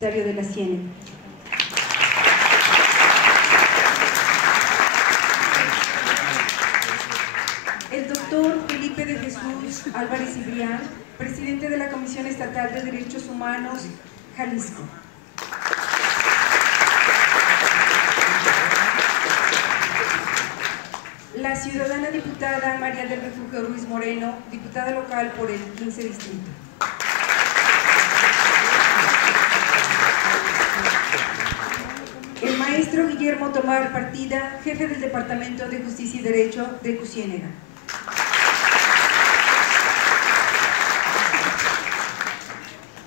de la Ciénega. El doctor Felipe de Jesús Álvarez Cibrián, presidente de la Comisión Estatal de Derechos Humanos, Jalisco. La ciudadana diputada María del Refugio Ruiz Moreno, diputada local por el 15 Distrito. El maestro Guillermo Tomar Partida, jefe del Departamento de Justicia y Derecho de Cusiénega.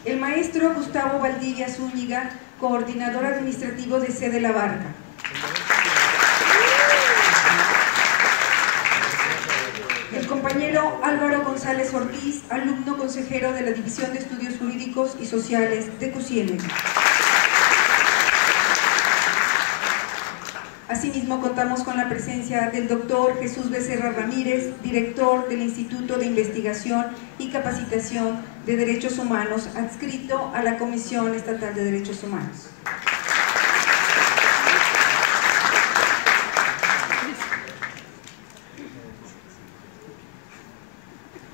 El maestro Gustavo Valdivia Zúñiga, coordinador administrativo de Sede La Barca. El compañero Álvaro González Ortiz, alumno consejero de la División de Estudios Jurídicos y Sociales de Cusiénega. Asimismo, contamos con la presencia del doctor Jesús Becerra Ramírez, director del Instituto de Investigación y Capacitación de Derechos Humanos, adscrito a la Comisión Estatal de Derechos Humanos.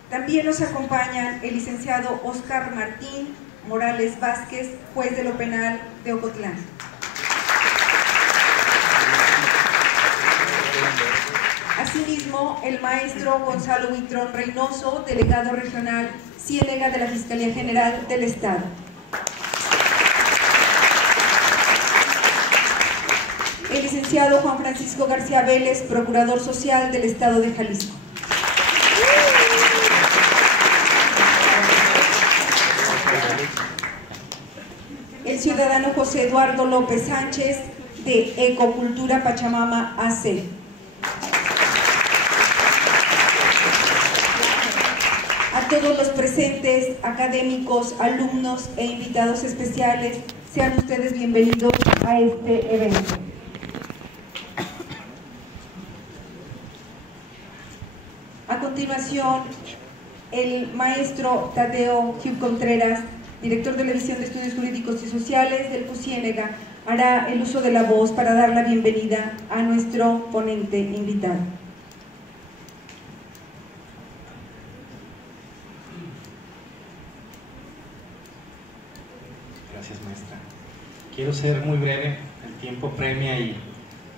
También nos acompañan el licenciado Óscar Martín Morales Vázquez, juez de lo penal de Ocotlán. Asimismo, el maestro Gonzalo Huitrón Reynoso, delegado regional Ciénega de la Fiscalía General del Estado. El licenciado Juan Francisco García Vélez, procurador social del Estado de Jalisco. El ciudadano José Eduardo López Sánchez, de Ecocultura Pachamama AC. A todos los presentes, académicos, alumnos e invitados especiales, sean ustedes bienvenidos a este evento. A continuación, el maestro Tadeo Gil Contreras, director de la División de Estudios Jurídicos y Sociales del Cusiénega, hará el uso de la voz para dar la bienvenida a nuestro ponente invitado. Gracias, maestra. Quiero ser muy breve, el tiempo premia y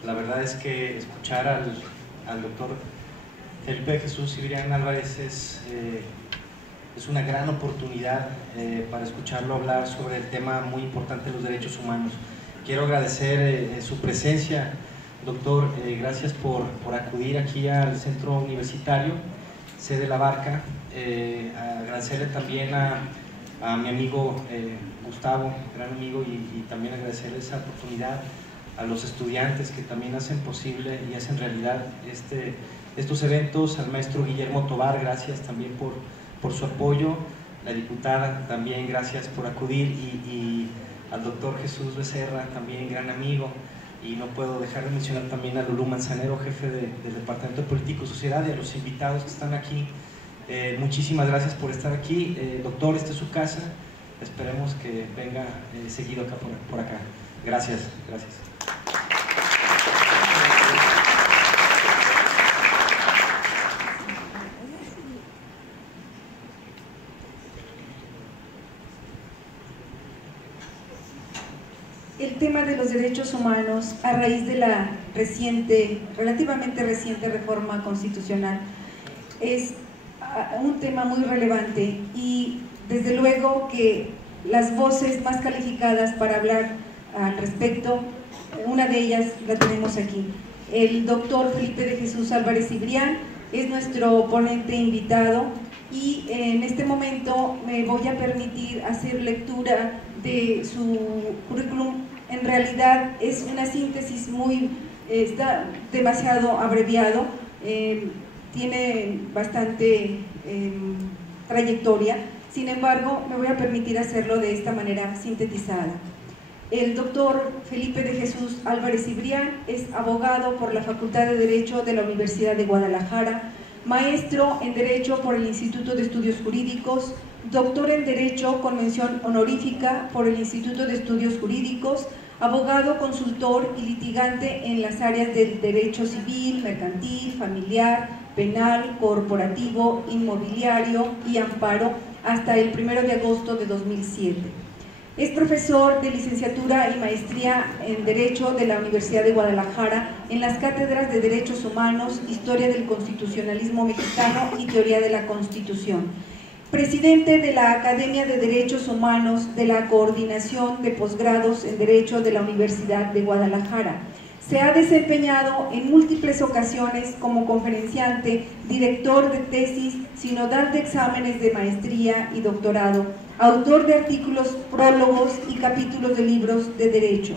la verdad es que escuchar al doctor Felipe de Jesús Cibrián Álvarez es una gran oportunidad para escucharlo hablar sobre el tema muy importante de los derechos humanos. Quiero agradecer su presencia, doctor, gracias por acudir aquí al centro universitario, Sede La Barca. Agradecerle también a mi amigo Gustavo, gran amigo, y también agradecerle esa oportunidad a los estudiantes que también hacen posible y hacen realidad estos eventos, al maestro Guillermo Tobar, gracias también por su apoyo, la diputada también gracias por acudir, y al doctor Jesús Becerra, también gran amigo, y no puedo dejar de mencionar también a Lulú Manzanero, jefe del Departamento de Política y Sociedad, y a los invitados que están aquí. Muchísimas gracias por estar aquí. Doctor, esta es su casa, esperemos que venga seguido acá por acá. Gracias, gracias. El tema de los derechos humanos, a raíz de la relativamente reciente reforma constitucional, es un tema muy relevante, y desde luego que las voces más calificadas para hablar al respecto, una de ellas la tenemos aquí. El doctor Felipe de Jesús Álvarez Cibrián es nuestro ponente invitado, y en este momento me voy a permitir hacer lectura de su currículum. En realidad es una síntesis está demasiado abreviado, tiene bastante trayectoria, sin embargo me voy a permitir hacerlo de esta manera sintetizada. El doctor Felipe de Jesús Álvarez Cibrián es abogado por la Facultad de Derecho de la Universidad de Guadalajara, maestro en Derecho por el Instituto de Estudios Jurídicos, doctor en Derecho con mención honorífica por el Instituto de Estudios Jurídicos, abogado, consultor y litigante en las áreas del derecho civil, mercantil, familiar, penal, corporativo, inmobiliario y amparo hasta el 1 de agosto de 2007. Es profesor de licenciatura y maestría en Derecho de la Universidad de Guadalajara en las cátedras de Derechos Humanos, Historia del Constitucionalismo Mexicano y Teoría de la Constitución. Presidente de la Academia de Derechos Humanos de la Coordinación de Posgrados en Derecho de la Universidad de Guadalajara. Se ha desempeñado en múltiples ocasiones como conferenciante, director de tesis, sinodal de exámenes de maestría y doctorado, autor de artículos, prólogos y capítulos de libros de derecho.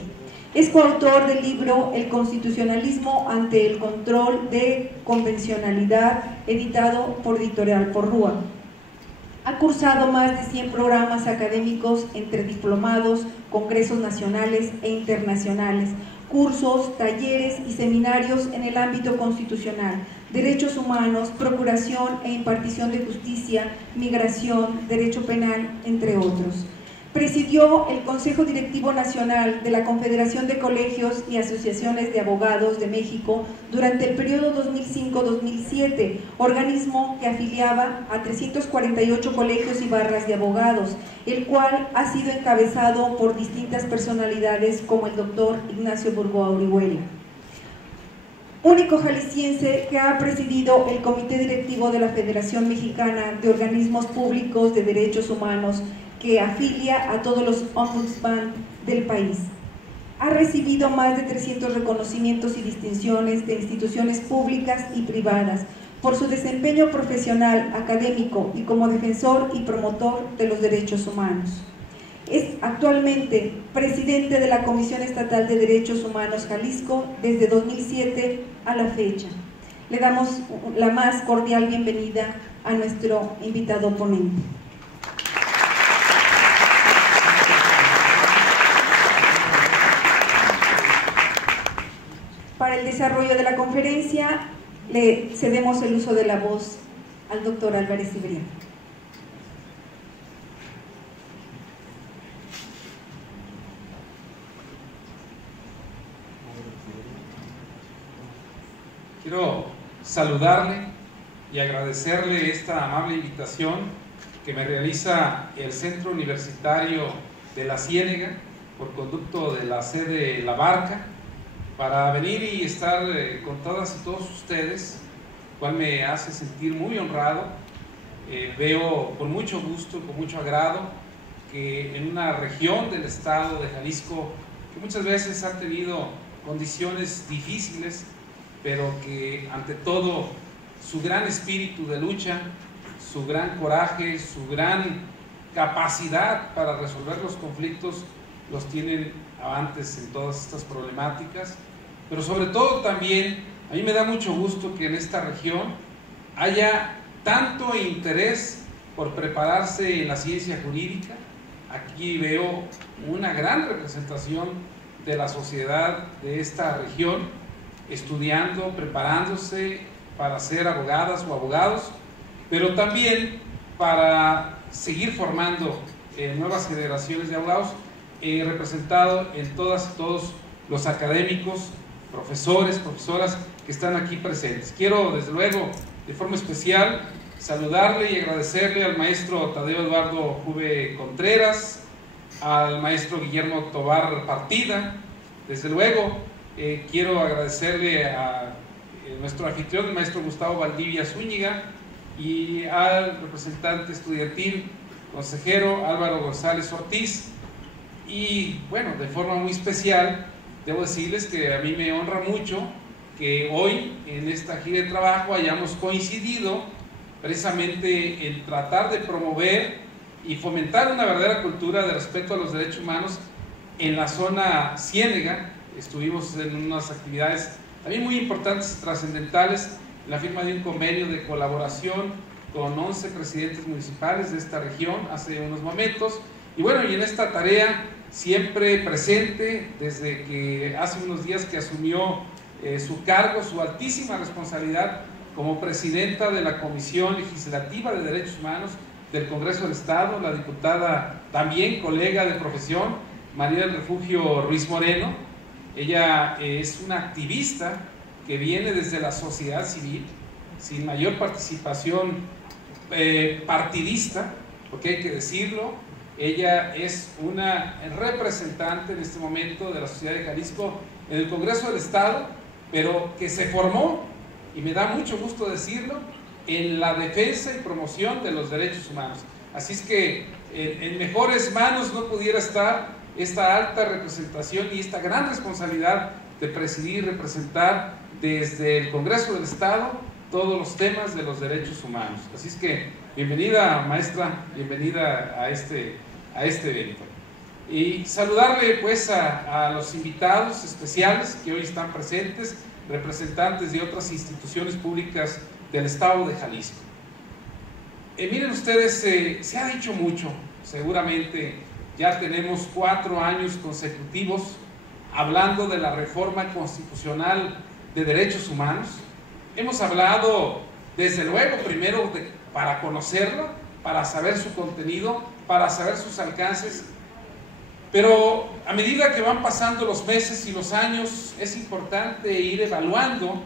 Es coautor del libro El constitucionalismo ante el control de convencionalidad, editado por Editorial Porrúa. Ha cursado más de 100 programas académicos entre diplomados, congresos nacionales e internacionales, cursos, talleres y seminarios en el ámbito constitucional, derechos humanos, procuración e impartición de justicia, migración, derecho penal, entre otros. Presidió el Consejo Directivo Nacional de la Confederación de Colegios y Asociaciones de Abogados de México durante el periodo 2005-2007, organismo que afiliaba a 348 colegios y barras de abogados, el cual ha sido encabezado por distintas personalidades como el doctor Ignacio Burgoa Orihuela. Único jalisciense que ha presidido el Comité Directivo de la Federación Mexicana de Organismos Públicos de Derechos Humanos, que afilia a todos los ombudsman del país. Ha recibido más de 300 reconocimientos y distinciones de instituciones públicas y privadas por su desempeño profesional, académico y como defensor y promotor de los derechos humanos. Es actualmente presidente de la Comisión Estatal de Derechos Humanos Jalisco desde 2007 a la fecha. Le damos la más cordial bienvenida a nuestro invitado ponente. Para el desarrollo de la conferencia, le cedemos el uso de la voz al doctor Álvarez Cibrián. Quiero saludarle y agradecerle esta amable invitación que me realiza el Centro Universitario de la Ciénega por conducto de la sede La Barca, para venir y estar con todas y todos ustedes, cual me hace sentir muy honrado. Veo con mucho gusto, con mucho agrado, que en una región del estado de Jalisco que muchas veces ha tenido condiciones difíciles, pero que ante todo su gran espíritu de lucha, su gran coraje, su gran capacidad para resolver los conflictos los tienen avantes en todas estas problemáticas. Pero sobre todo también a mí me da mucho gusto que en esta región haya tanto interés por prepararse en la ciencia jurídica. Aquí veo una gran representación de la sociedad de esta región estudiando, preparándose para ser abogadas o abogados, pero también para seguir formando nuevas generaciones de abogados, representado en todas y todos los académicos, profesores, profesoras que están aquí presentes. Quiero desde luego de forma especial saludarle y agradecerle al maestro Tadeo Eduardo Juve Contreras, al maestro Guillermo Tobar Partida. Desde luego quiero agradecerle a nuestro anfitrión, el maestro Gustavo Valdivia Zúñiga, y al representante estudiantil, consejero Álvaro González Ortiz. Y bueno, de forma muy especial debo decirles que a mí me honra mucho que hoy en esta gira de trabajo hayamos coincidido precisamente en tratar de promover y fomentar una verdadera cultura de respeto a los derechos humanos en la zona Ciénega. Estuvimos en unas actividades también muy importantes y trascendentales, la firma de un convenio de colaboración con 11 presidentes municipales de esta región hace unos momentos. Y bueno, y en esta tarea siempre presente desde que hace unos días que asumió su cargo, su altísima responsabilidad como presidenta de la Comisión Legislativa de Derechos Humanos, del Congreso del Estado, la diputada también colega de profesión, María del Refugio Ruiz Moreno. Ella es una activista que viene desde la sociedad civil, sin mayor participación partidista, porque hay que decirlo. Ella es una representante en este momento de la sociedad de Jalisco en el Congreso del Estado, pero que se formó, y me da mucho gusto decirlo, en la defensa y promoción de los derechos humanos. Así es que en mejores manos no pudiera estar esta alta representación y esta gran responsabilidad de presidir y representar desde el Congreso del Estado todos los temas de los derechos humanos. Así es que bienvenida, maestra, bienvenida a este evento. Y saludarle pues a los invitados especiales que hoy están presentes, representantes de otras instituciones públicas del Estado de Jalisco. Miren ustedes, se ha dicho mucho, seguramente ya tenemos 4 años consecutivos hablando de la reforma constitucional de derechos humanos. Hemos hablado, desde luego, primero para conocerla, para saber su contenido, para saber sus alcances, pero a medida que van pasando los meses y los años, es importante ir evaluando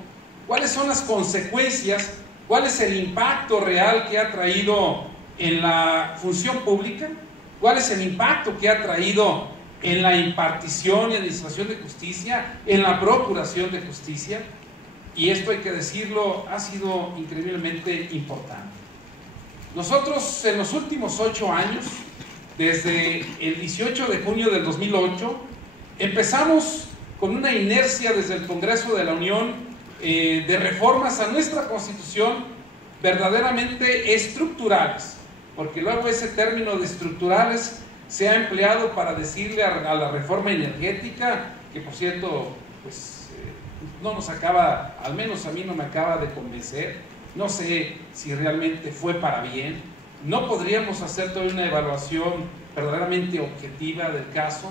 cuáles son las consecuencias, cuál es el impacto real que ha traído en la función pública, cuál es el impacto que ha traído en la impartición y administración de justicia, en la procuración de justicia. Y esto, hay que decirlo, ha sido increíblemente importante. Nosotros en los últimos 8 años, desde el 18 de junio del 2008, empezamos con una inercia desde el Congreso de la Unión de reformas a nuestra Constitución verdaderamente estructurales, porque luego ese término de estructurales se ha empleado para decirle a la reforma energética, que por cierto, pues no nos acaba, al menos a mí no me acaba de convencer. No sé si realmente fue para bien. No podríamos hacer todavía una evaluación verdaderamente objetiva del caso,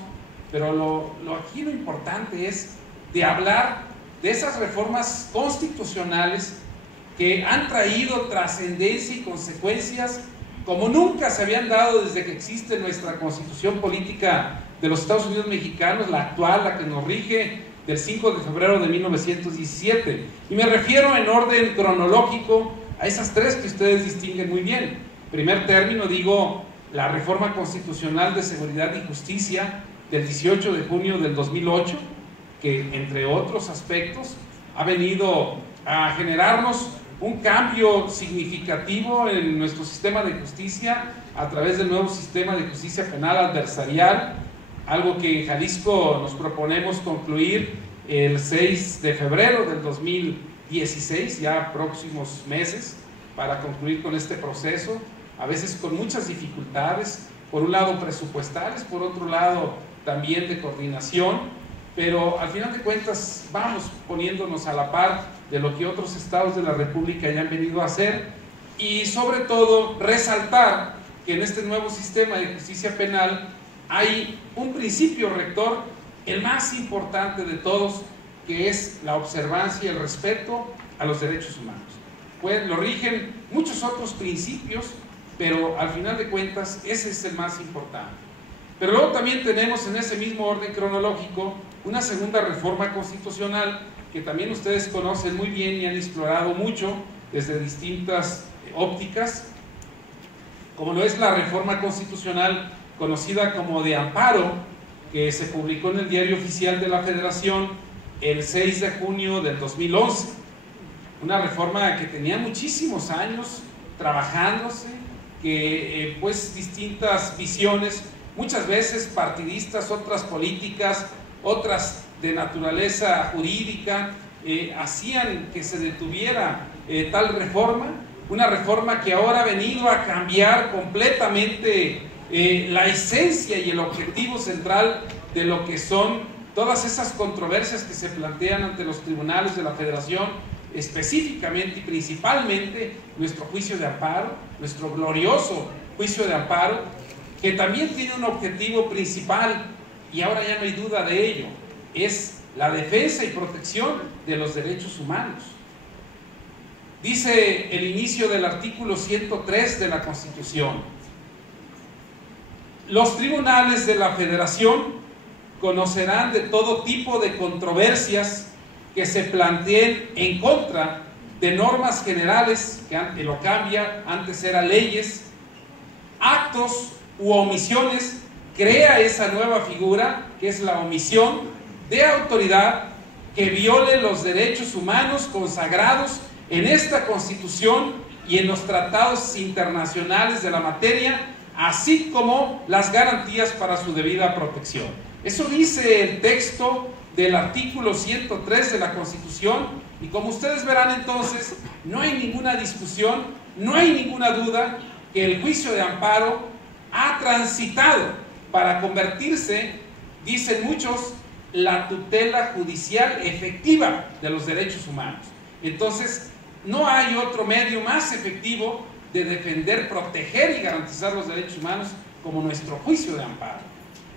pero aquí lo importante es de hablar de esas reformas constitucionales que han traído trascendencia y consecuencias como nunca se habían dado desde que existe nuestra Constitución Política de los Estados Unidos Mexicanos, la actual, la que nos rige, del 5 de febrero de 1917. Y me refiero en orden cronológico a esas 3 que ustedes distinguen muy bien. Primer término, digo, la Reforma Constitucional de Seguridad y Justicia del 18 de junio del 2008, que entre otros aspectos ha venido a generarnos un cambio significativo en nuestro sistema de justicia a través del nuevo sistema de justicia penal adversarial, algo que en Jalisco nos proponemos concluir el 6 de febrero del 2016, ya próximos meses, para concluir con este proceso, a veces con muchas dificultades, por un lado presupuestales, por otro lado también de coordinación, pero al final de cuentas vamos poniéndonos a la par de lo que otros estados de la República ya han venido a hacer, y sobre todo resaltar que en este nuevo sistema de justicia penal hay un principio rector, el más importante de todos, que es la observancia y el respeto a los derechos humanos. Pues lo rigen muchos otros principios, pero al final de cuentas ese es el más importante. Pero luego también tenemos en ese mismo orden cronológico una segunda reforma constitucional que también ustedes conocen muy bien y han explorado mucho desde distintas ópticas, como lo es la reforma constitucional conocida como de amparo, que se publicó en el Diario Oficial de la Federación el 6 de junio del 2011. Una reforma que tenía muchísimos años trabajándose, que pues distintas visiones, muchas veces partidistas, otras políticas, otras de naturaleza jurídica, hacían que se detuviera tal reforma, una reforma que ahora ha venido a cambiar completamente la esencia y el objetivo central de lo que son todas esas controversias que se plantean ante los tribunales de la Federación, específicamente y principalmente nuestro juicio de amparo, nuestro glorioso juicio de amparo, que también tiene un objetivo principal, y ahora ya no hay duda de ello, es la defensa y protección de los derechos humanos. dice el inicio del artículo 103 de la Constitución: los tribunales de la Federación conocerán de todo tipo de controversias que se planteen en contra de normas generales, que lo cambia, antes era leyes, actos u omisiones, crea esa nueva figura que es la omisión de autoridad que viole los derechos humanos consagrados en esta Constitución y en los tratados internacionales de la materia, así como las garantías para su debida protección. Eso dice el texto del artículo 103 de la Constitución, y como ustedes verán entonces, no hay ninguna discusión, no hay ninguna duda que el juicio de amparo ha transitado para convertirse, dicen muchos, la tutela judicial efectiva de los derechos humanos. Entonces, no hay otro medio más efectivo de defender, proteger y garantizar los derechos humanos como nuestro juicio de amparo.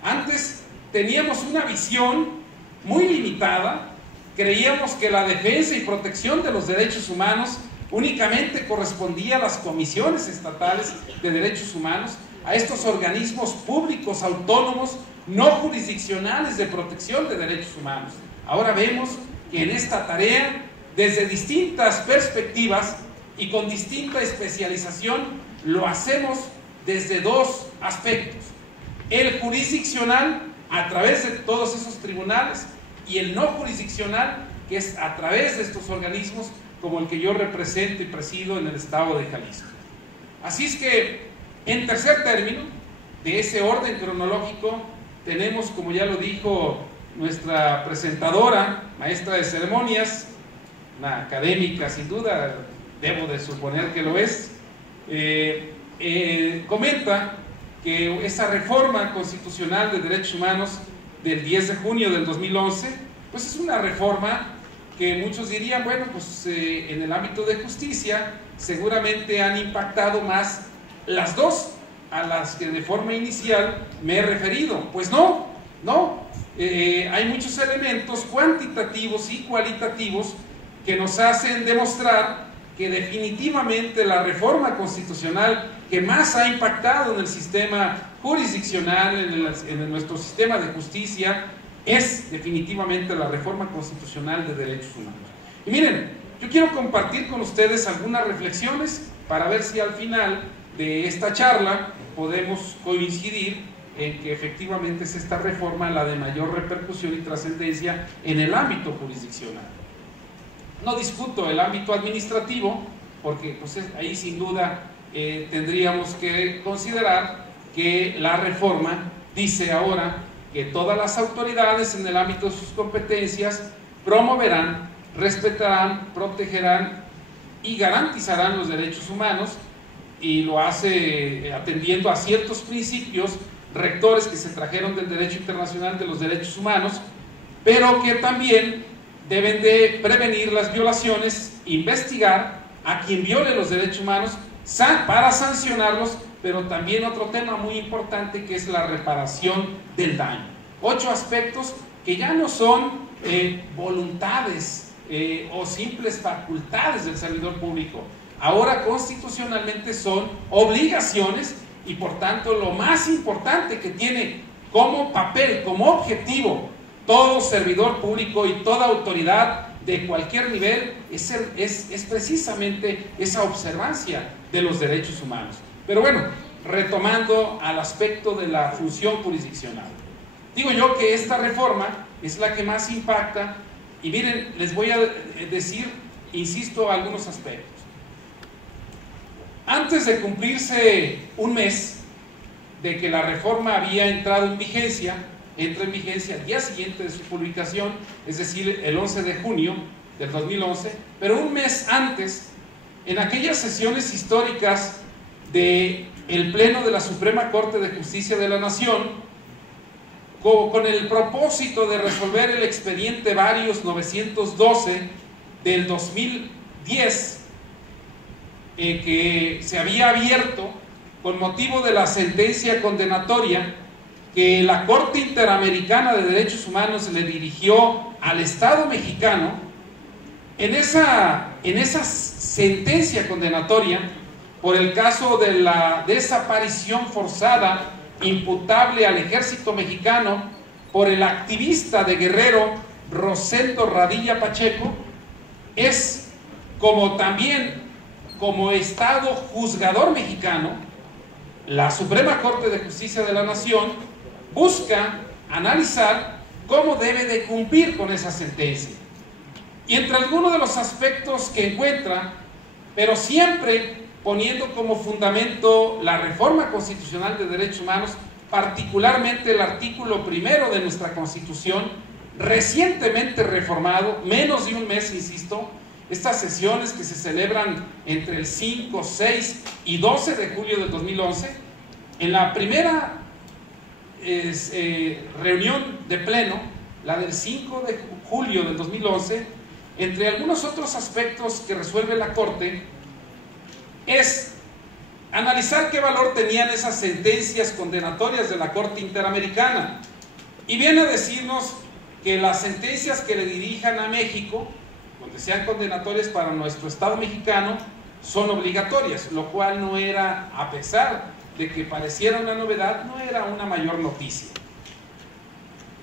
Antes teníamos una visión muy limitada, creíamos que la defensa y protección de los derechos humanos únicamente correspondía a las comisiones estatales de derechos humanos, a estos organismos públicos autónomos no jurisdiccionales de protección de derechos humanos. Ahora vemos que en esta tarea, desde distintas perspectivas y con distinta especialización, lo hacemos desde dos aspectos: el jurisdiccional, a través de todos esos tribunales, y el no jurisdiccional, que es a través de estos organismos como el que yo represento y presido en el estado de Jalisco. Así es que, en tercer término, de ese orden cronológico, tenemos, como ya lo dijo nuestra presentadora, maestra de ceremonias, una académica sin duda, debo de suponer que lo es, comenta que esa reforma constitucional de derechos humanos del 10 de junio del 2011, pues es una reforma que muchos dirían, bueno, pues en el ámbito de justicia seguramente han impactado más las dos a las que de forma inicial me he referido. Pues no, hay muchos elementos cuantitativos y cualitativos que nos hacen demostrar que definitivamente la reforma constitucional que más ha impactado en el sistema jurisdiccional, en nuestro sistema de justicia, es definitivamente la reforma constitucional de derechos humanos. Y miren, yo quiero compartir con ustedes algunas reflexiones para ver si al final de esta charla podemos coincidir en que efectivamente es esta reforma la de mayor repercusión y trascendencia en el ámbito jurisdiccional. No discuto el ámbito administrativo, porque pues, ahí sin duda tendríamos que considerar que la reforma dice ahora que todas las autoridades en el ámbito de sus competencias promoverán, respetarán, protegerán y garantizarán los derechos humanos, y lo hace atendiendo a ciertos principios rectores que se trajeron del derecho internacional de los derechos humanos, pero que también deben de prevenir las violaciones, investigar a quien viole los derechos humanos para sancionarlos, pero también otro tema muy importante que es la reparación del daño. 8 aspectos que ya no son voluntades o simples facultades del servidor público. Ahora constitucionalmente son obligaciones, y por tanto lo más importante que tiene como papel, como objetivo, todo servidor público y toda autoridad de cualquier nivel es precisamente esa observancia de los derechos humanos. Pero bueno, retomando al aspecto de la función jurisdiccional, digo yo que esta reforma es la que más impacta, y miren, les voy a decir, insisto, algunos aspectos. Antes de cumplirse un mes de que la reforma había entrado en vigencia, entra en vigencia al día siguiente de su publicación, es decir, el 11 de junio del 2011, pero un mes antes, en aquellas sesiones históricas del Pleno de la Suprema Corte de Justicia de la Nación, con el propósito de resolver el expediente Varios 912 del 2010, que se había abierto con motivo de la sentencia condenatoria que la Corte Interamericana de Derechos Humanos le dirigió al Estado mexicano, En esa sentencia condenatoria por el caso de la desaparición forzada imputable al ejército mexicano por el activista de Guerrero Rosendo Radilla Pacheco, es como también como Estado juzgador mexicano, la Suprema Corte de Justicia de la Nación busca analizar cómo debe de cumplir con esa sentencia. Y entre algunos de los aspectos que encuentra, pero siempre poniendo como fundamento la reforma constitucional de derechos humanos, particularmente el artículo 1 de nuestra Constitución, recientemente reformado, menos de un mes, insisto, estas sesiones que se celebran entre el 5, 6 y 12 de julio del 2011, en la primera reunión de pleno, la del 5 de julio del 2011, entre algunos otros aspectos que resuelve la Corte, es analizar qué valor tenían esas sentencias condenatorias de la Corte Interamericana. Y viene a decirnos que las sentencias que le dirijan a México, donde sean condenatorias para nuestro Estado mexicano, son obligatorias, lo cual no era, a pesar de que pareciera una novedad, no era una mayor noticia.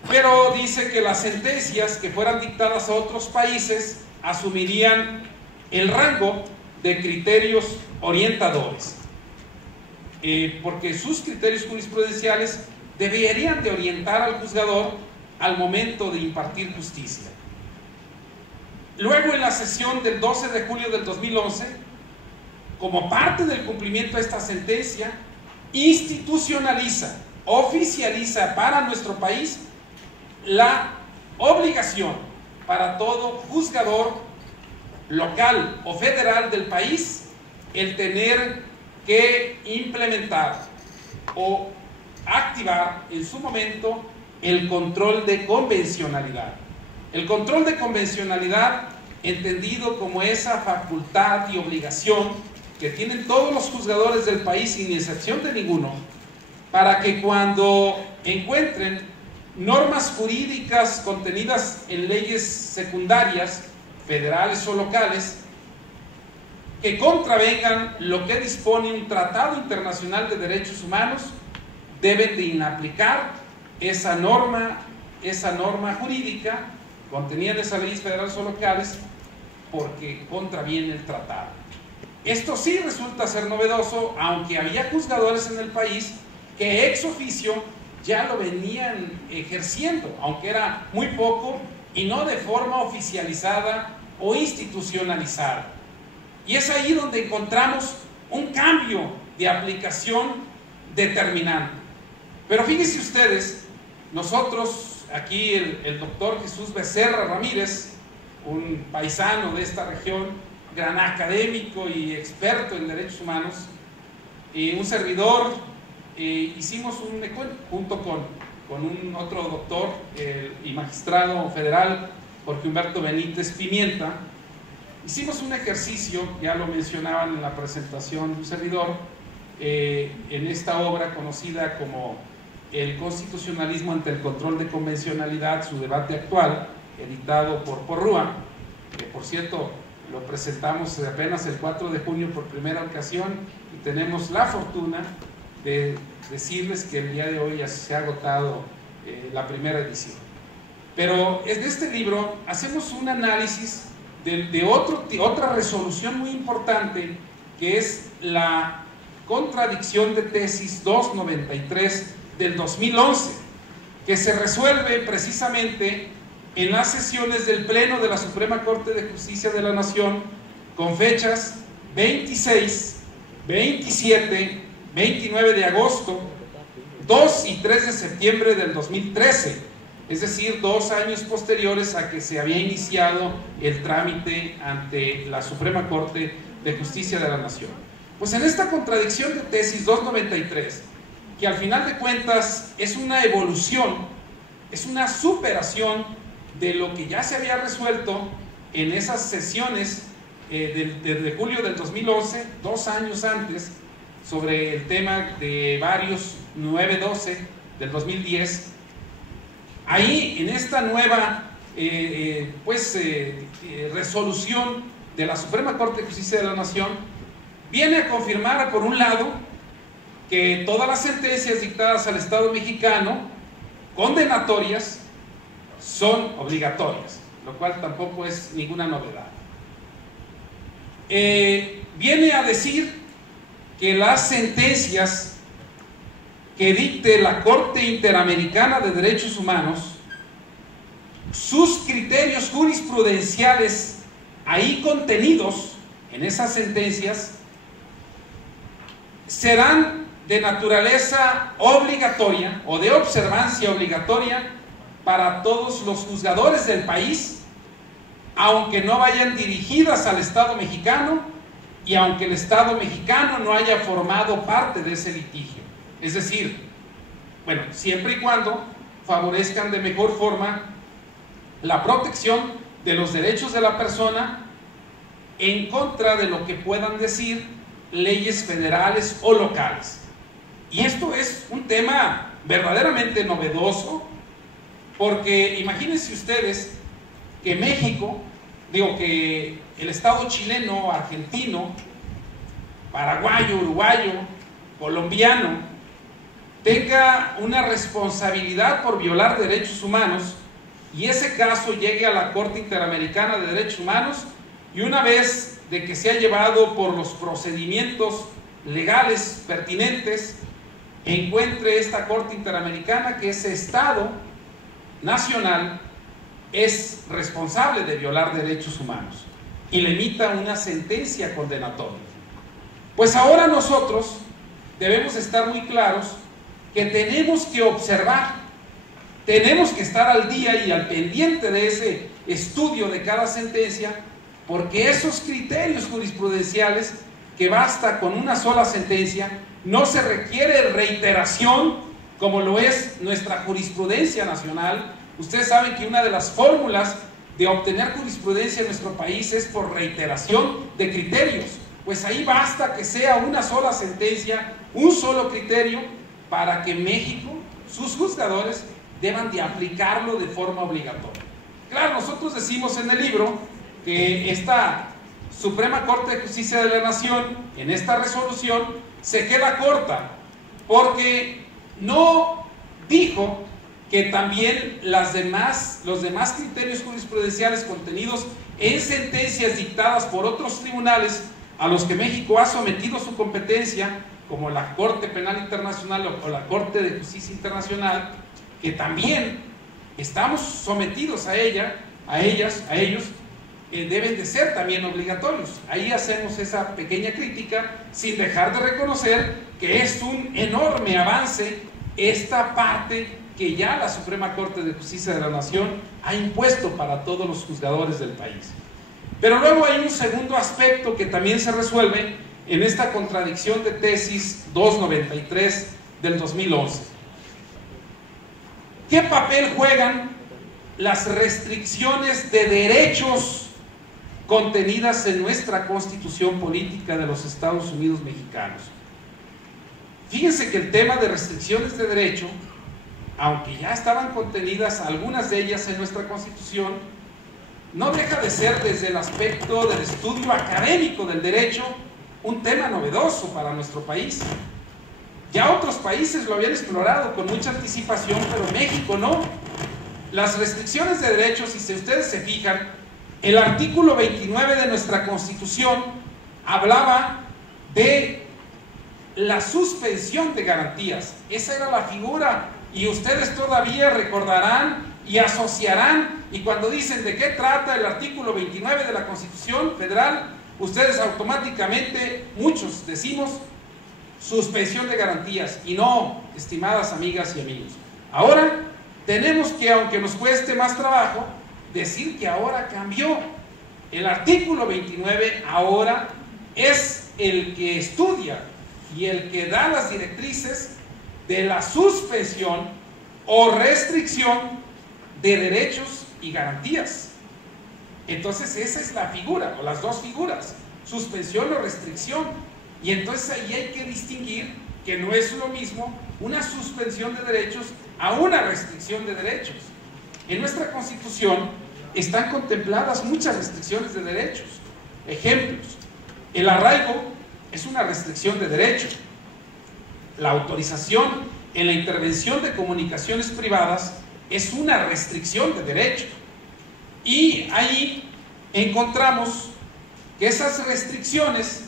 Pero dice que las sentencias que fueran dictadas a otros países asumirían el rango de criterios orientadores, porque sus criterios jurisprudenciales deberían de orientar al juzgador al momento de impartir justicia. Luego, en la sesión del 12 de julio del 2011, como parte del cumplimiento de esta sentencia, institucionaliza, oficializa para nuestro país la obligación para todo juzgador local o federal del país el tener que implementar o activar en su momento el control de convencionalidad. El control de convencionalidad, entendido como esa facultad y obligación que tienen todos los juzgadores del país, sin excepción de ninguno, para que cuando encuentren normas jurídicas contenidas en leyes secundarias, federales o locales, que contravengan lo que dispone un tratado internacional de derechos humanos, deben de inaplicar esa norma jurídica contenida en esas leyes federales o locales, porque contraviene el tratado. Esto sí resulta ser novedoso, aunque había juzgadores en el país que ex oficio ya lo venían ejerciendo, aunque era muy poco y no de forma oficializada o institucionalizada. Y es ahí donde encontramos un cambio de aplicación determinante. Pero fíjense ustedes, nosotros aquí, el doctor Jesús Becerra Ramírez, un paisano de esta región, gran académico y experto en derechos humanos, y un servidor, hicimos un encuentro junto con un otro doctor y magistrado federal, Jorge Humberto Benítez Pimienta. Hicimos un ejercicio, ya lo mencionaban en la presentación de un servidor, en esta obra conocida como El constitucionalismo ante el control de convencionalidad, su debate actual, editado por Porrúa, que por cierto lo presentamos apenas el 4 de junio por primera ocasión, y tenemos la fortuna de decirles que el día de hoy ya se ha agotado la primera edición. Pero en este libro hacemos un análisis de otra resolución muy importante, que es la contradicción de tesis 293 del 2011, que se resuelve precisamente en las sesiones del Pleno de la Suprema Corte de Justicia de la Nación, con fechas 26, 27, 29 de agosto, 2 y 3 de septiembre del 2013, es decir, 2 años posteriores a que se había iniciado el trámite ante la Suprema Corte de Justicia de la Nación. Pues en esta contradicción de tesis 293, que al final de cuentas es una evolución, es una superación de lo que ya se había resuelto en esas sesiones de julio del 2011, 2 años antes, sobre el tema de varios 9-12 del 2010. Ahí, en esta nueva resolución de la Suprema Corte de Justicia de la Nación viene a confirmar, por un lado, que todas las sentencias dictadas al Estado mexicano condenatorias son obligatorias, lo cual tampoco es ninguna novedad. Viene a decir que las sentencias que dicte la Corte Interamericana de Derechos Humanos, sus criterios jurisprudenciales ahí contenidos en esas sentencias, serán de naturaleza obligatoria o de observancia obligatoria para todos los juzgadores del país, aunque no vayan dirigidas al Estado mexicano y aunque el Estado mexicano no haya formado parte de ese litigio. Es decir, bueno, siempre y cuando favorezcan de mejor forma la protección de los derechos de la persona en contra de lo que puedan decir leyes federales o locales. Y esto es un tema verdaderamente novedoso, porque imagínense ustedes que México, que el Estado chileno, argentino, paraguayo, uruguayo, colombiano, tenga una responsabilidad por violar derechos humanos y ese caso llegue a la Corte Interamericana de Derechos Humanos, y una vez de que se ha llevado por los procedimientos legales pertinentes, encuentre esta Corte Interamericana que ese Estado nacional es responsable de violar derechos humanos y le emita una sentencia condenatoria. Pues ahora nosotros debemos estar muy claros que tenemos que observar, tenemos que estar al día y al pendiente de ese estudio de cada sentencia, porque esos criterios jurisprudenciales, que basta con una sola sentencia, no se requiere reiteración como lo es nuestra jurisprudencia nacional. Ustedes saben que una de las fórmulas de obtener jurisprudencia en nuestro país es por reiteración de criterios. Pues ahí basta que sea una sola sentencia, un solo criterio, para que México, sus juzgadores, deban de aplicarlo de forma obligatoria. Claro, nosotros decimos en el libro que esta Suprema Corte de Justicia de la Nación, en esta resolución, se queda corta, porque no dijo que también los demás criterios jurisprudenciales contenidos en sentencias dictadas por otros tribunales a los que México ha sometido su competencia, como la Corte Penal Internacional o la Corte de Justicia Internacional, que también estamos sometidos a ellos, deben de ser también obligatorios. Ahí hacemos esa pequeña crítica, sin dejar de reconocer que es un enorme avance esta parte que ya la Suprema Corte de Justicia de la Nación ha impuesto para todos los juzgadores del país. Pero luego hay un segundo aspecto que también se resuelve en esta contradicción de tesis 293 del 2011. ¿Qué papel juegan las restricciones de derechos contenidas en nuestra Constitución Política de los Estados Unidos Mexicanos? Fíjense que el tema de restricciones de derecho, aunque ya estaban contenidas algunas de ellas en nuestra Constitución, no deja de ser, desde el aspecto del estudio académico del derecho, un tema novedoso para nuestro país. Ya otros países lo habían explorado con mucha anticipación, pero México no. Las restricciones de derechos, si ustedes se fijan, el artículo 29 de nuestra Constitución hablaba de la suspensión de garantías. Esa era la figura, y ustedes todavía recordarán y asociarán, y cuando dicen de qué trata el artículo 29 de la Constitución Federal, ustedes automáticamente, muchos decimos suspensión de garantías. Y no, estimadas amigas y amigos, ahora tenemos que, aunque nos cueste más trabajo, decir que ahora cambió. El artículo 29 ahora es el que estudia y el que da las directrices de la suspensión o restricción de derechos y garantías. Entonces esa es la figura, o las dos figuras, suspensión o restricción. Y entonces ahí hay que distinguir que no es lo mismo una suspensión de derechos a una restricción de derechos. En nuestra Constitución están contempladas muchas restricciones de derechos. Ejemplos: el arraigo es una restricción de derecho. La autorización en la intervención de comunicaciones privadas es una restricción de derecho. Y ahí encontramos que esas restricciones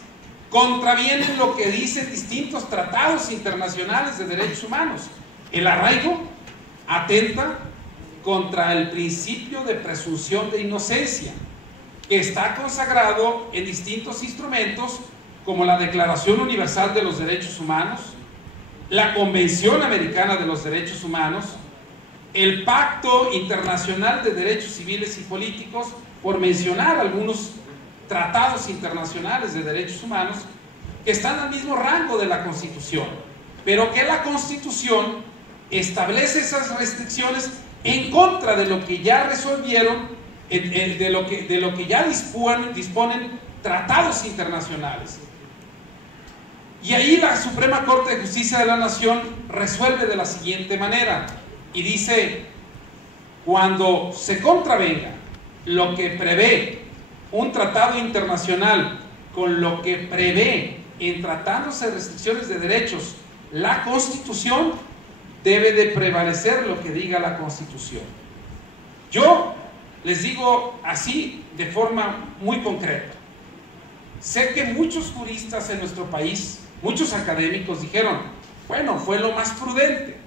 contravienen lo que dicen distintos tratados internacionales de derechos humanos. El arraigo atenta contra el principio de presunción de inocencia, que está consagrado en distintos instrumentos como la Declaración Universal de los Derechos Humanos, la Convención Americana de los Derechos Humanos, el Pacto Internacional de Derechos Civiles y Políticos, por mencionar algunos tratados internacionales de derechos humanos que están al mismo rango de la Constitución, pero que la Constitución establece esas restricciones en contra de lo que ya resolvieron, de lo que ya disponen tratados internacionales. Y ahí la Suprema Corte de Justicia de la Nación resuelve de la siguiente manera y dice: cuando se contravenga lo que prevé un tratado internacional con lo que prevé, en tratándose de restricciones de derechos, la Constitución, debe de prevalecer lo que diga la Constitución. Yo les digo así de forma muy concreta: sé que muchos juristas en nuestro país, muchos académicos dijeron, bueno, fue lo más prudente,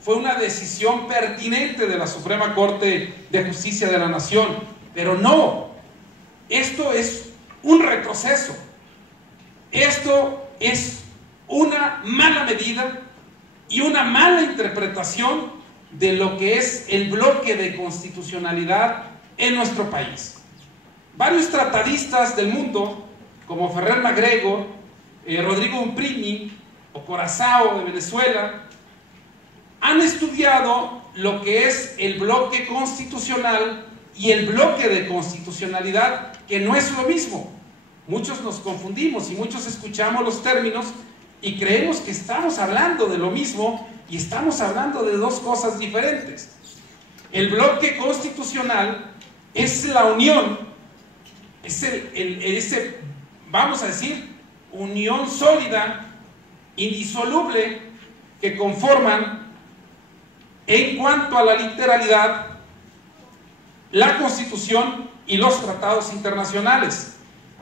fue una decisión pertinente de la Suprema Corte de Justicia de la Nación, pero no, esto es un retroceso, esto es una mala medida y una mala interpretación de lo que es el bloque de constitucionalidad en nuestro país. Varios tratadistas del mundo, como Ferrer MacGregor, Rodrigo Umprini o Corazao de Venezuela, han estudiado lo que es el bloque constitucional y el bloque de constitucionalidad, que no es lo mismo. Muchos nos confundimos y muchos escuchamos los términos y creemos que estamos hablando de lo mismo y estamos hablando de dos cosas diferentes. El bloque constitucional es la unión, vamos a decir, unión sólida, indisoluble, que conforman, en cuanto a la literalidad, la Constitución y los tratados internacionales.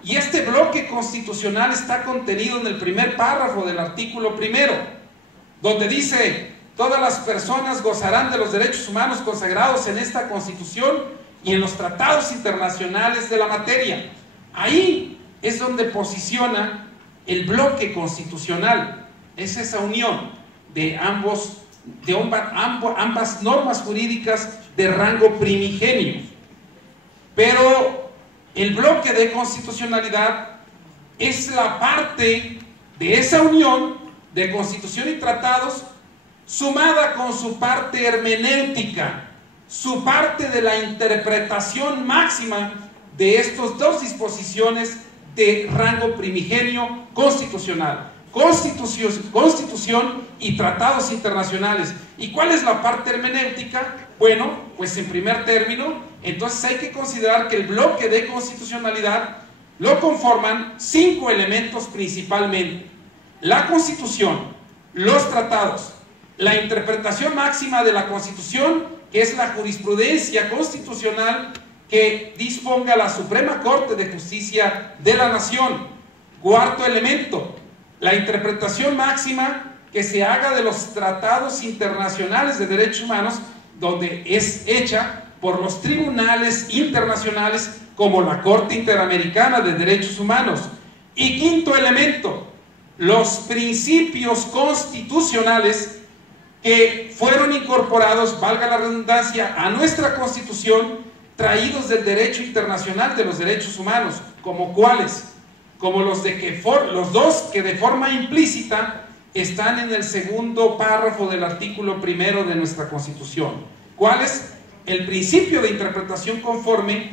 Y este bloque constitucional está contenido en el primer párrafo del artículo primero, donde dice: todas las personas gozarán de los derechos humanos consagrados en esta Constitución y en los tratados internacionales de la materia. Ahí es donde posiciona el bloque constitucional, es esa unión de ambas normas jurídicas de rango primigenio. Pero el bloque de constitucionalidad es la parte de esa unión de Constitución y tratados, sumada con su parte hermenéutica, su parte de la interpretación máxima de estas dos disposiciones de rango primigenio constitucional: Constitución y tratados internacionales. ¿Y cuál es la parte hermenéutica? Bueno, pues en primer término, entonces hay que considerar que el bloque de constitucionalidad lo conforman 5 elementos principalmente: la Constitución, los tratados, la interpretación máxima de la Constitución, que es la jurisprudencia constitucional que disponga la Suprema Corte de Justicia de la Nación. Cuarto elemento, la interpretación máxima que se haga de los tratados internacionales de derechos humanos, donde es hecha por los tribunales internacionales como la Corte Interamericana de Derechos Humanos. Y quinto elemento, los principios constitucionales que fueron incorporados, valga la redundancia, a nuestra Constitución, traídos del derecho internacional de los derechos humanos. ¿Como cuáles? Como los dos que de forma implícita están en el segundo párrafo del artículo primero de nuestra Constitución. ¿Cuáles? El principio de interpretación conforme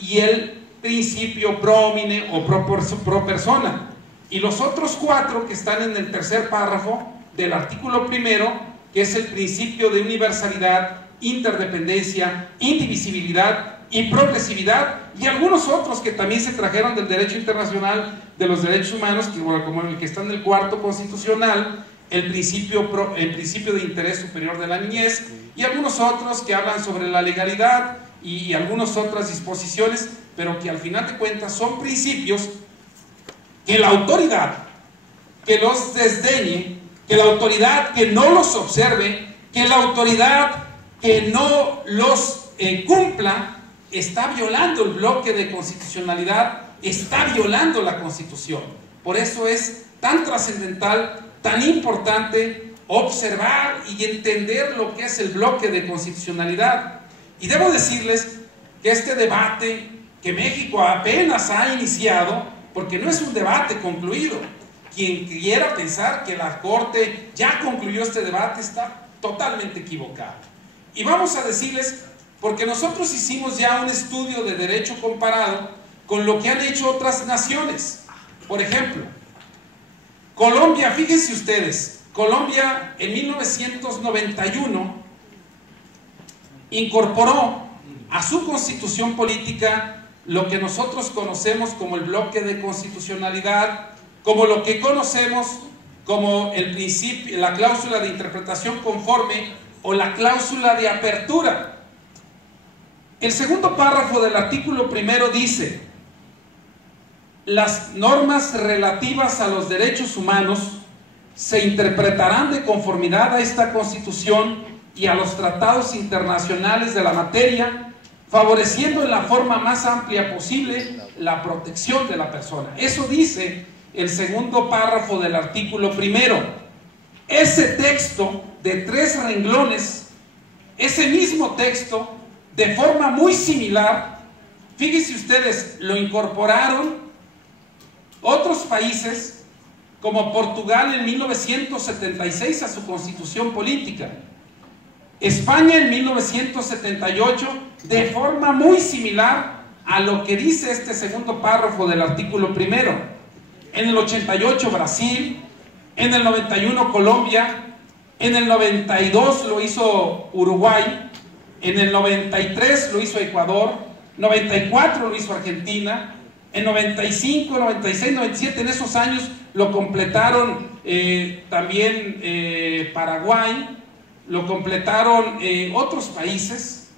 y el principio pro homine o pro persona. Y los otros 4 que están en el tercer párrafo del artículo primero, que es el principio de universalidad, interdependencia, indivisibilidad y progresividad, y algunos otros que también se trajeron del derecho internacional de los derechos humanos, como el que está en el cuarto constitucional, el principio de interés superior de la niñez, y algunos otros que hablan sobre la legalidad y algunas otras disposiciones, pero que al final de cuentas son principios que la autoridad que los desdeñe, que la autoridad que no los observe, que la autoridad que no los cumpla, está violando el bloque de constitucionalidad, está violando la Constitución. Por eso es tan trascendental, tan importante observar y entender lo que es el bloque de constitucionalidad. Y debo decirles que este debate que México apenas ha iniciado, porque no es un debate concluido, quien quiera pensar que la Corte ya concluyó este debate está totalmente equivocado. Y vamos a decirles, porque nosotros hicimos ya un estudio de derecho comparado con lo que han hecho otras naciones. Por ejemplo, Colombia, fíjense ustedes, Colombia en 1991 incorporó a su constitución política lo que nosotros conocemos como el bloque de constitucionalidad, como lo que conocemos como el principio, la cláusula de interpretación conforme o la cláusula de apertura. El segundo párrafo del artículo primero dice: las normas relativas a los derechos humanos se interpretarán de conformidad a esta Constitución y a los tratados internacionales de la materia, favoreciendo en la forma más amplia posible la protección de la persona. Eso dice el segundo párrafo del artículo primero. Ese texto de 3 renglones, ese mismo texto, de forma muy similar, fíjense ustedes, lo incorporaron otros países, como Portugal en 1976 a su constitución política, España en 1978, de forma muy similar a lo que dice este segundo párrafo del artículo primero. En el 88 Brasil, en el 91 Colombia, en el 92 lo hizo Uruguay, en el 93 lo hizo Ecuador, 94 lo hizo Argentina, en 95, 96, 97, en esos años lo completaron también Paraguay, lo completaron otros países,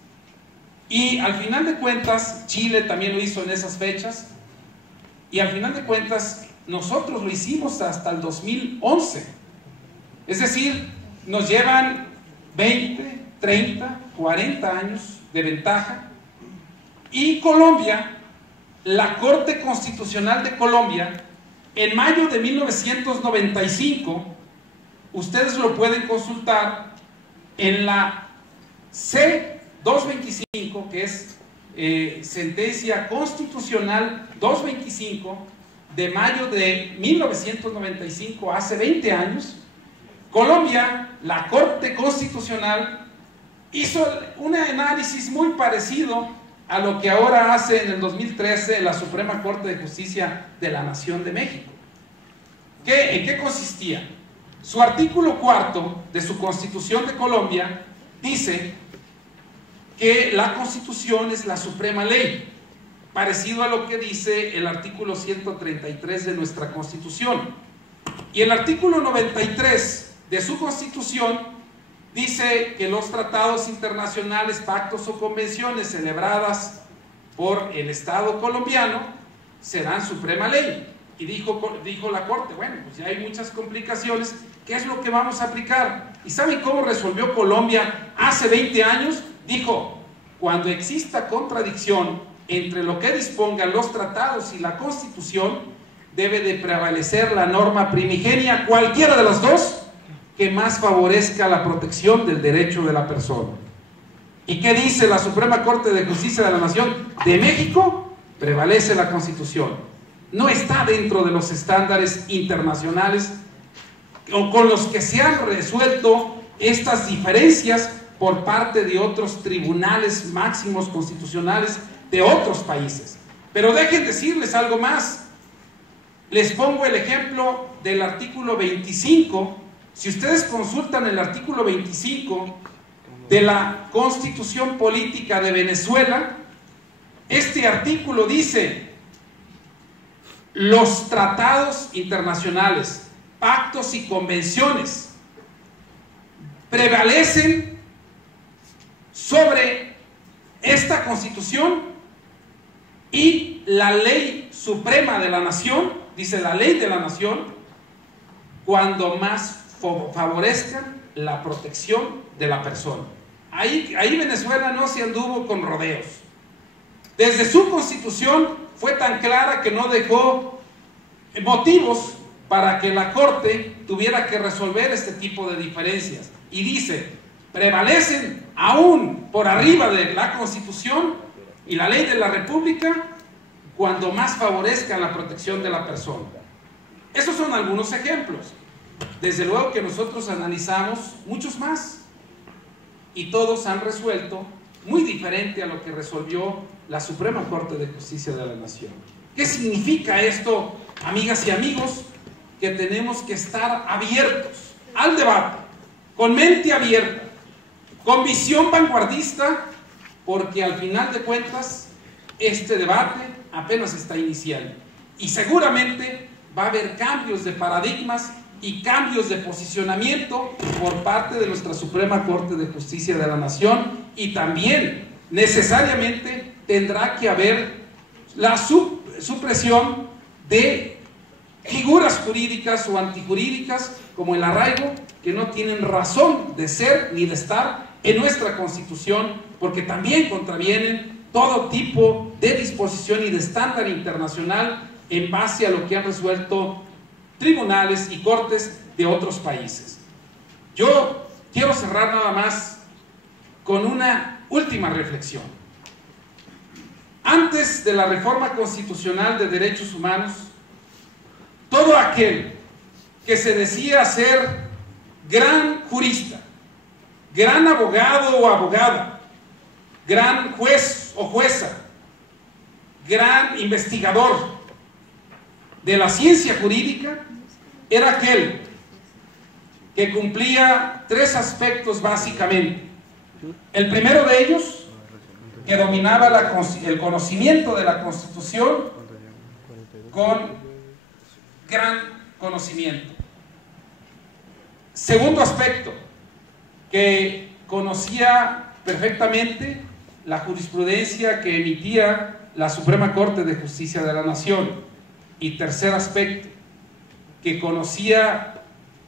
y al final de cuentas Chile también lo hizo en esas fechas, y al final de cuentas nosotros lo hicimos hasta el 2011. Es decir, nos llevan 20, 30, 40 años de ventaja. Y Colombia, la Corte Constitucional de Colombia, en mayo de 1995, ustedes lo pueden consultar en la C-225, que es sentencia constitucional 225 de mayo de 1995, hace 20 años. Colombia, la Corte Constitucional, hizo un análisis muy parecido a lo que ahora hace en el 2013 la Suprema Corte de Justicia de la Nación de México. ¿En qué consistía? Su artículo 4 de su Constitución de Colombia dice que la Constitución es la suprema ley, parecido a lo que dice el artículo 133 de nuestra Constitución. Y el artículo 93 de su Constitución dice que los tratados internacionales, pactos o convenciones celebradas por el Estado colombiano serán suprema ley. Y dijo la Corte, bueno, pues ya hay muchas complicaciones, ¿qué es lo que vamos a aplicar? ¿Y saben cómo resolvió Colombia hace 20 años? Dijo, cuando exista contradicción entre lo que dispongan los tratados y la Constitución, debe de prevalecer la norma primigenia, cualquiera de las dos, que más favorezca la protección del derecho de la persona. ¿Y qué dice la Suprema Corte de Justicia de la Nación de México? Prevalece la Constitución. No está dentro de los estándares internacionales con los que se han resuelto estas diferencias por parte de otros tribunales máximos constitucionales de otros países. Pero dejen decirles algo más. Les pongo el ejemplo del artículo 25. Si ustedes consultan el artículo 25 de la Constitución Política de Venezuela, Este artículo dice: los tratados internacionales, pactos y convenciones prevalecen sobre esta Constitución y la ley suprema de la nación, dice la ley de la nación, cuando más favorezcan la protección de la persona. Ahí Venezuela no se anduvo con rodeos. Desde su Constitución fue tan clara que no dejó motivos para que la Corte tuviera que resolver este tipo de diferencias. Y dice: prevalecen aún por arriba de la Constitución y la ley de la República cuando más favorezca la protección de la persona. Esos son algunos ejemplos. Desde luego que nosotros analizamos muchos más y todos han resuelto muy diferente a lo que resolvió la Suprema Corte de Justicia de la Nación. ¿Qué significa esto, amigas y amigos? Que tenemos que estar abiertos al debate, con mente abierta, con visión vanguardista, porque al final de cuentas este debate apenas está iniciando y seguramente va a haber cambios de paradigmas y cambios de posicionamiento por parte de nuestra Suprema Corte de Justicia de la Nación, y también necesariamente tendrá que haber la supresión de figuras jurídicas o antijurídicas como el arraigo, que no tienen razón de ser ni de estar en nuestra Constitución, porque también contravienen todo tipo de disposición y de estándar internacional en base a lo que han resuelto tribunales y cortes de otros países. Yo quiero cerrar nada más con una última reflexión. Antes de la reforma constitucional de derechos humanos, todo aquel que se decía ser gran jurista, gran abogado o abogada, gran juez o jueza, gran investigador de la ciencia jurídica, era aquel que cumplía tres aspectos básicamente. El primero de ellos, que dominaba el conocimiento de la Constitución con gran conocimiento. Segundo aspecto, que conocía perfectamente la jurisprudencia que emitía la Suprema Corte de Justicia de la Nación. Y tercer aspecto, que conocía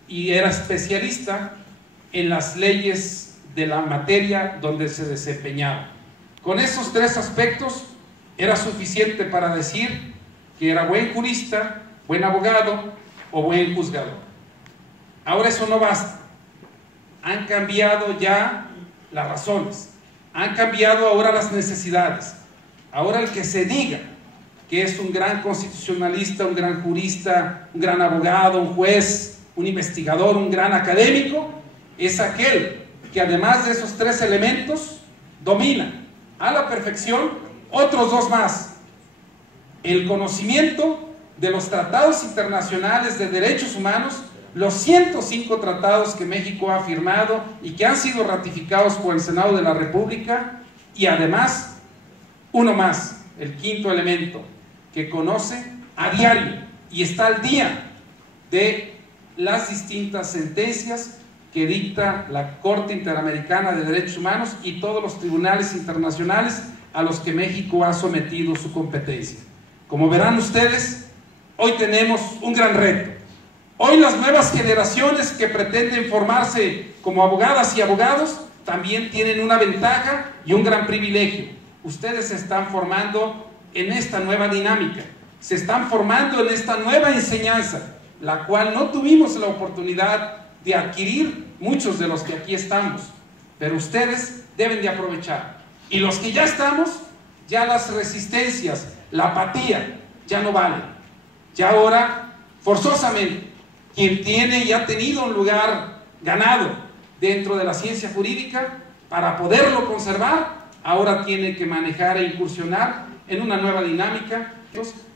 y era especialista en las leyes de la materia donde se desempeñaba. Con esos tres aspectos era suficiente para decir que era buen jurista, buen abogado o buen juzgador. Ahora eso no basta. Han cambiado ya las razones, han cambiado ahora las necesidades. Ahora el que se diga que es un gran constitucionalista, un gran jurista, un gran abogado, un juez, un investigador, un gran académico, es aquel que además de esos tres elementos domina a la perfección otros dos más: el conocimiento de los tratados internacionales de derechos humanos, los 105 tratados que México ha firmado y que han sido ratificados por el Senado de la República, y además uno más, el quinto elemento, que conoce a diario y está al día de las distintas sentencias que dicta la Corte Interamericana de Derechos Humanos y todos los tribunales internacionales a los que México ha sometido su competencia. Como verán ustedes, hoy tenemos un gran reto. Hoy las nuevas generaciones que pretenden formarse como abogadas y abogados también tienen una ventaja y un gran privilegio. Ustedes se están formando en esta nueva dinámica, se están formando en esta nueva enseñanza, la cual no tuvimos la oportunidad de adquirir muchos de los que aquí estamos, pero ustedes deben de aprovechar. Y los que ya estamos, ya las resistencias, la apatía, ya no valen. Ya ahora, forzosamente, quien tiene y ha tenido un lugar ganado dentro de la ciencia jurídica, para poderlo conservar, ahora tiene que manejar e incursionar en una nueva dinámica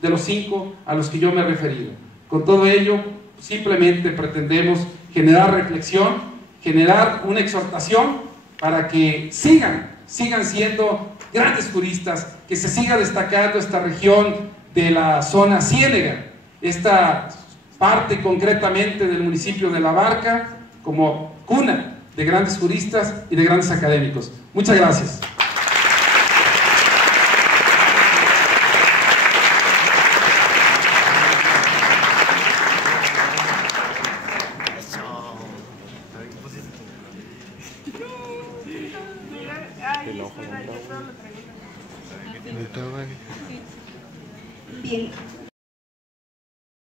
de los 5 a los que yo me he referido. Con todo ello, simplemente pretendemos generar reflexión, generar una exhortación para que sigan sigan siendo grandes juristas, que se siga destacando esta región de la zona Ciénega, esta parte concretamente del municipio de La Barca, como cuna de grandes juristas y de grandes académicos. Muchas gracias. Bien.